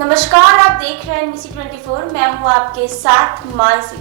नमस्कार, आप देख रहे हैं NBC 24। मैं हूं आपके साथ मानसी।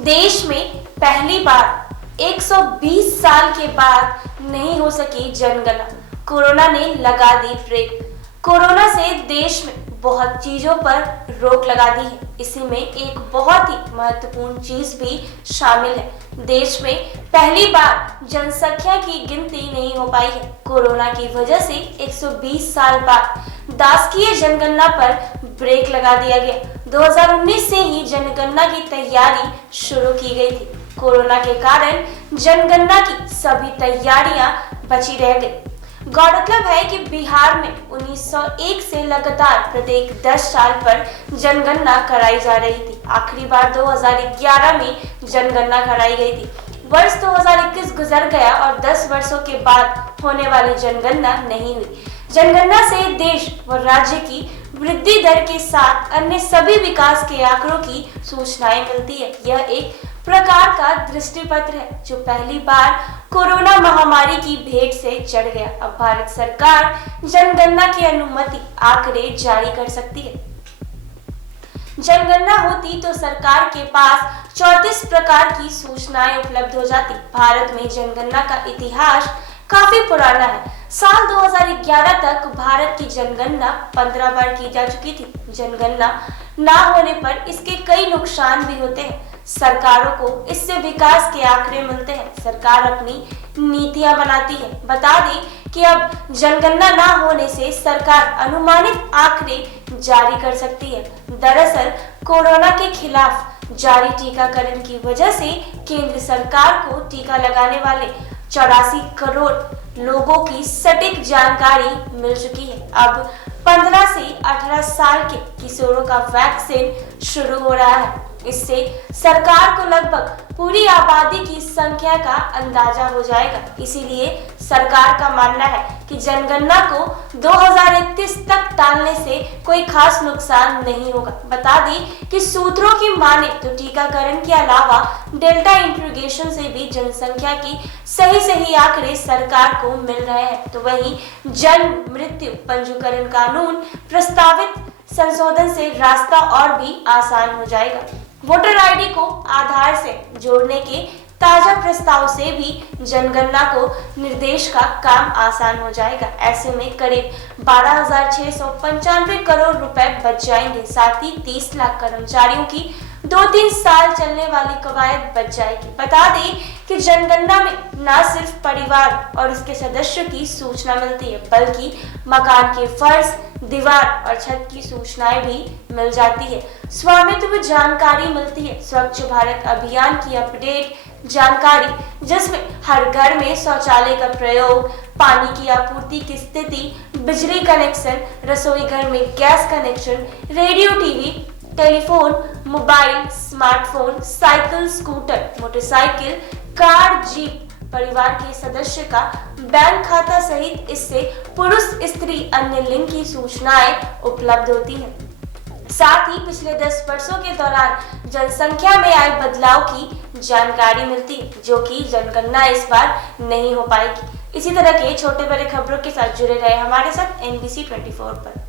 देश में पहली बार 120 साल के बाद नहीं हो सकी जनगणना। कोरोना ने लगा दी ब्रेक। कोरोना से देश में बहुत चीजों पर रोक लगा दी है। इसी में एक बहुत ही महत्वपूर्ण चीज भी शामिल है। देश में पहली बार जनसंख्या की गिनती नहीं हो पाई है। कोरोना की वजह से 120 साल बाद दासकीय जनगणना पर ब्रेक लगा दिया गया। 2019 से ही जनगणना की तैयारी शुरू की गई थी। कोरोना के कारण जनगणना की सभी तैयारियां बची रह गई। गौरतलब है कि बिहार में 1901 से लगातार प्रत्येक 10 साल पर जनगणना कराई जा रही थी। आखिरी बार 2011 में जनगणना कराई गई थी। वर्ष 2021 गुजर गया और 10 वर्षों के बाद होने वाली जनगणना नहीं हुई। जनगणना से देश व राज्य की वृद्धि दर के साथ अन्य सभी विकास के आंकड़ों की सूचनाएं मिलती है। यह एक प्रकार का दृष्टिपत्र है जो पहली बार कोरोना महामारी की भेंट से चढ़ गया। अब भारत सरकार जनगणना की अनुमति आंकड़े जारी कर सकती है। जनगणना होती तो सरकार के पास 34 प्रकार की सूचनाएं उपलब्ध हो जाती। भारत में जनगणना का इतिहास काफी पुराना है। साल 2011 तक भारत की जनगणना 15 बार की जा चुकी थी। जनगणना ना होने पर इसके कई नुकसान भी होते हैं। सरकारों को इससे विकास के आंकड़े मिलते हैं। सरकार अपनी नीतियां बनाती है। बता दें कि अब जनगणना ना होने से सरकार अनुमानित आंकड़े जारी कर सकती है। दरअसल कोरोना के खिलाफ जारी टीकाकरण की वजह से केंद्र सरकार को टीका लगाने वाले 84 करोड़ लोगों की सटीक जानकारी मिल चुकी है। अब 15 से 18 साल के किशोरों का वैक्सीन शुरू हो रहा है। इससे सरकार को लगभग पूरी आबादी की संख्या का अंदाजा हो जाएगा। इसीलिए सरकार का मानना है कि जनगणना को 2031 तक टालने से कोई खास नुकसान नहीं होगा। बता दें कि सूत्रों की माने तो टीकाकरण के अलावा डेल्टा इंट्रोगेशन से भी जनसंख्या की सही आंकड़े सरकार को मिल रहे हैं। तो वहीं जन्म मृत्यु पंजीकरण कानून प्रस्तावित संशोधन से रास्ता और भी आसान हो जाएगा। वोटर आईडी को आधार से जोड़ने के ताजा प्रस्ताव से भी जनगणना को निर्देश का काम आसान हो जाएगा। ऐसे में करीब 12,695 करोड़ रुपए बच जाएंगे। साथ ही 30 लाख कर्मचारियों की 2-3 साल चलने वाली कवायद बच जाएगी। बता दें कि जनगणना में न सिर्फ परिवार और उसके सदस्यों की सूचना मिलती है, बल्कि मकान के फर्श, दीवार और छत की सूचनाएं भी मिल जाती है। स्वामित्व जानकारी मिलती है। स्वच्छ भारत अभियान की अपडेट जानकारी, जिसमें हर घर में शौचालय का प्रयोग, पानी की आपूर्ति की स्थिति, बिजली कनेक्शन, रसोई घर में gas connection, radio, TV, telephone, mobile, smartphone, cycle, scooter, motorcycle, car, jeep, परिवार के सदस्य का बैंक खाता सहित इससे पुरुष, स्त्री, अन्य लिंग की सूचनाएं उपलब्ध होती हैं। साथ ही पिछले 10 वर्षों के दौरान जनसंख्या में आए बदलाव की जानकारी मिलती है, जो कि जनगणना इस बार नहीं हो पाएगी। इसी तरह के छोटे बड़े खबरों के साथ जुड़े रहे हमारे साथ NBC 24 पर।